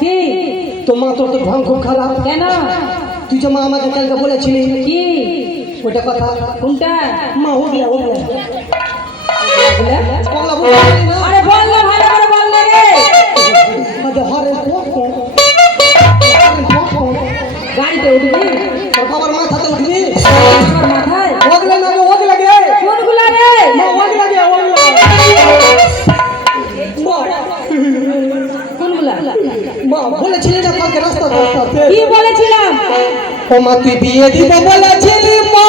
কি তোমার তো ঢং খুব খারাপ। কেন? তুই যে মা আমাকে কালকে বলেছিলি কি ওইটা কথা কোনটা? মা हो गया পাগলা বলে না। আরে বল না, ভালো করে বল না রে। আরে হরে গাড়িতে উঠবি? তোর বাবার মাথাতে উঠবি? আমার মাথায় ওগলে না ওগলে গে কোনগুলা রে? মা ওগলে গে ওগলে কোনগুলা? মা বলেছিলি না কালকে রাস্তাতে কি বলেছিলাম? ও মা তুই বিয়ে দিব বলেছিলি মা।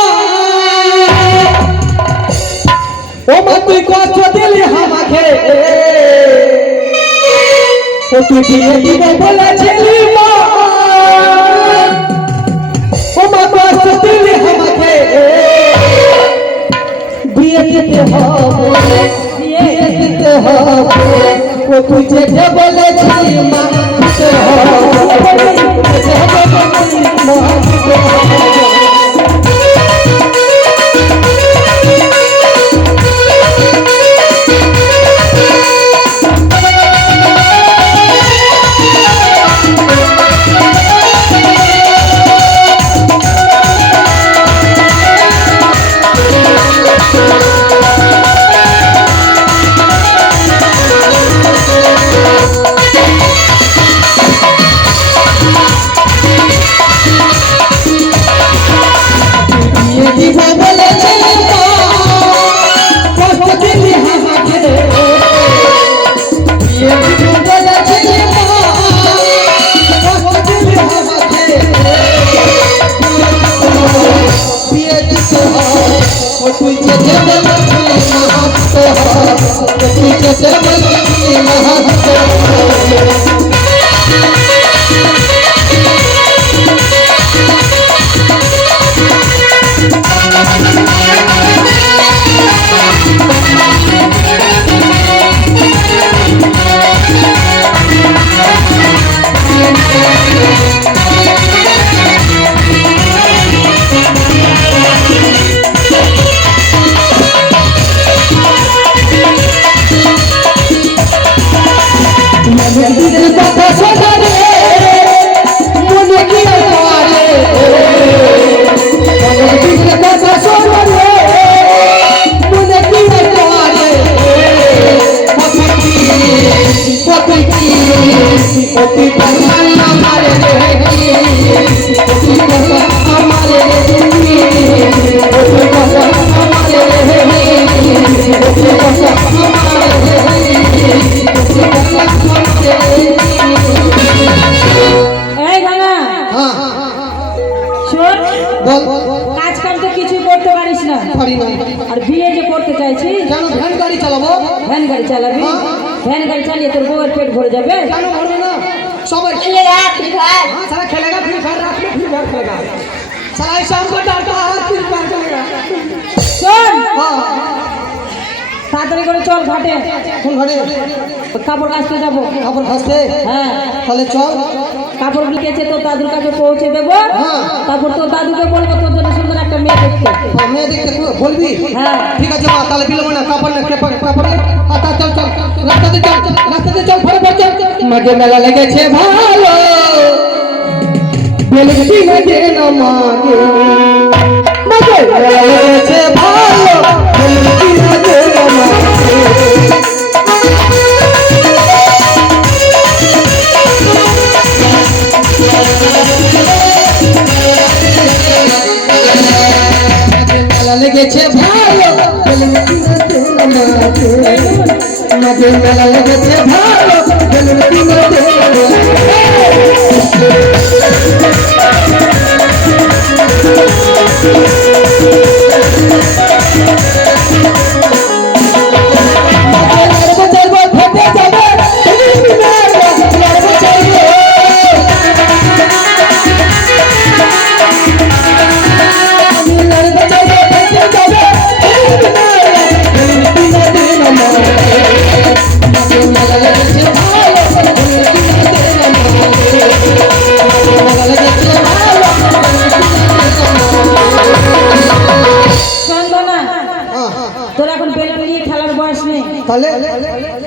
ও মা তুই কষ্ট দিলি আমাকে। ও তুই বিয়ে দিব বলেছিলি মা। ও মা কষ্ট দিলি আমাকে। বিয়ে দিতে হবে, বিয়ে দিতে হবে। ও তুই যে বলেছিলি মা দিতে হবে, যে বলেছিলি মা দিতে হবে। কাজ কাম তো কিছুই করতে পারিস না। আর বিয়ে যে করতে চাইছিস, কেন ভ্যান গাড়ি চালাবো? ভ্যান গাড়ি চালাবি? ভ্যান গাড়ি চালিয়ে তোর বউয়ের পেট ভরে যাবে? কেন ভরবে না? সবাই खेलेगा फ्री फायर। हाँ साला खेलेगा फ्री फायर, रात में फ्री फायर खेलेगा साला इस शाम को डालता है फ्री फायर खेलेगा। শোন, हाँ তাড়াতাড়ি করে চল ঘাটে, কোন ঘরে? কাপড় কাচতে যাবো। কাপড় ভাসতে? হ্যাঁ, তাহলে চল। কাপড় বিকেছে তোর দাদুর কাছে পৌঁছে দেবো। হ্যাঁ। তারপর তোর দাদুকে বলবো তোর জন্য সুন্দর একটা মেয়ে দেখতে। हाँ मैं देखते बोलबी। হ্যাঁ ठीक है जमा ताले बिलो ना कापड़ ना केपड़ कापड़ आता चल चल रास्ते चल फटाफट चल। मजे मेला लगे छे भालो बेलगटी मजे न मांगे। मजे मेला लगे छे भालो बेलगटी मजे न मांगे। लगे छे भालो बेलगटी मजे न मांगे। मजे मेला लगे छे भालो बेलगटी मजे न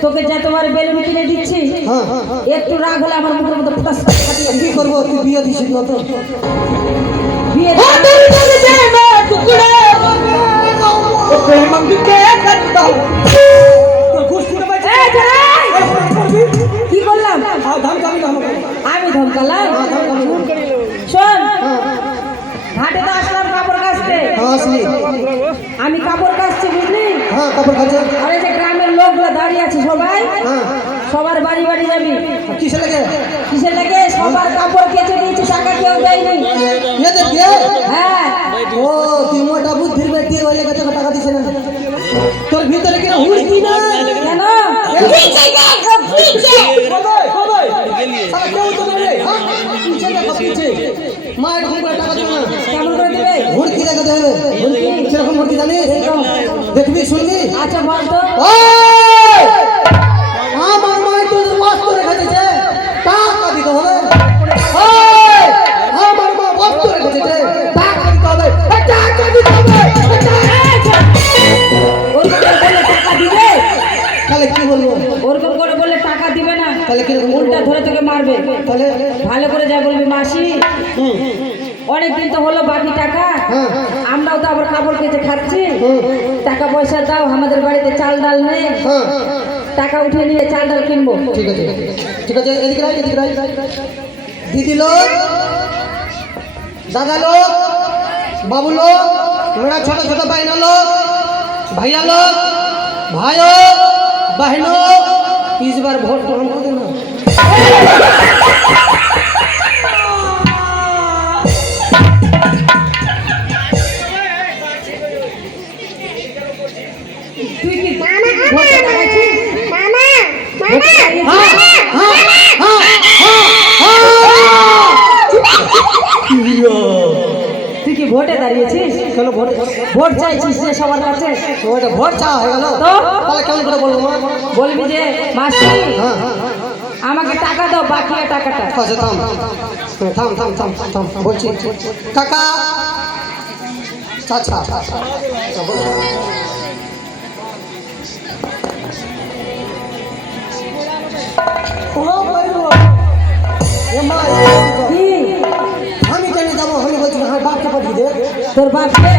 তোকে যা তোমার বেলুন কিনে দিচ্ছি হ্যাঁ একটু রাগ হলে আমার মুখের মধ্যে ফুটাস করে ফাটিয়ে দিবি। কি করবো তুই বিয়ে দিছিস না তো বিয়ে এই দাঁড়াই! কি করলাম আমি ধমকালাম শোন ঘাটে তো আসলাম কাপড় কাচতে আসলি আমি কাপড় কাচছি বুঝলি হ্যাঁ কাপড় কাছে আর এই যে গ্রামের লোকগুলো দাঁড়িয়ে আছে সবাই হ্যাঁ সবার বাড়ি বাড়ি যাবি কিসে লাগে কিসের লাগে সবার কাপড় কেচে দিয়েছি টাকা কেউ দেয়নি এদের দিয়ে হ্যাঁ ও তুই মোটা বুদ্ধির বেটি ওই লেগে তোকে টাকা দিছে না তোর ভিতরে কি হুড়কি না কেন মায়ের ঘুম করে টাকা দিবে না কেমন করে দেবে হুড়কি রেখে দেবে সেরকম হুড়কি জানিস দেখবি শুনবি আচ্ছা বল তো ওই! আমার মায়ের তোর বস্ত্র রেখে দিয়েছে টাকা দিতে হবে ওই! আমার মা বস্ত্র রেখে দিয়েছে টাকা দিতে হবে এ টাকা দিতে হবে এ টাকা- ওরকম করে বললে টাকা দিবে তাহলে কি বলবো ওরকম করে বললে টাকা দিবে না তাহলে কিরকম বলবো? উল্টা ধরে তোকে মারবে তাহলে ভালো করে যা বলবি মাসি হুম, অনেকদিন তো হলো বাকি টাকা হ্যাঁ, আমরাও তো আবার কাপড় কেটে খাচ্ছি হুম, টাকা পয়সা দাও আমাদের বাড়িতে চাল ডাল নেই হ্যাঁ, টাকা উঠে নিয়ে চাল ডাল কিনবো ঠিক আছে ঠিক আছে এদিকে রাখ এদিকে রাখ দিদি লোক দাদা লোক বাবু লোক मेरा छोटा छोटा बहन लोग भैया लोग भाइयों बहनों इस बार वोट तो हमको देना তুই কি ভোটে দাঁড়াচ্ছিস? ভোটে দাঁড়িয়েছিস? তুই কি ভোটে দাঁড়িয়েছিস কেন ভোট ভোট চাইছিস যে সবার কাছে ওটা ভোট চাওয়া হয়ে গেল তো? তাহলে কেমন করে বলবো মা? বলবি যে মাসি হ্যাঁ আমাকে টাকা দাও বাকি টাকাটা আচ্ছা থাম থাম থাম থাম থাম থাম বলছি কাকা চাচা কি আমি কেন যাবো আমি বলছি আমার বাপকে পাঠিয়ে দে তোর বাপকে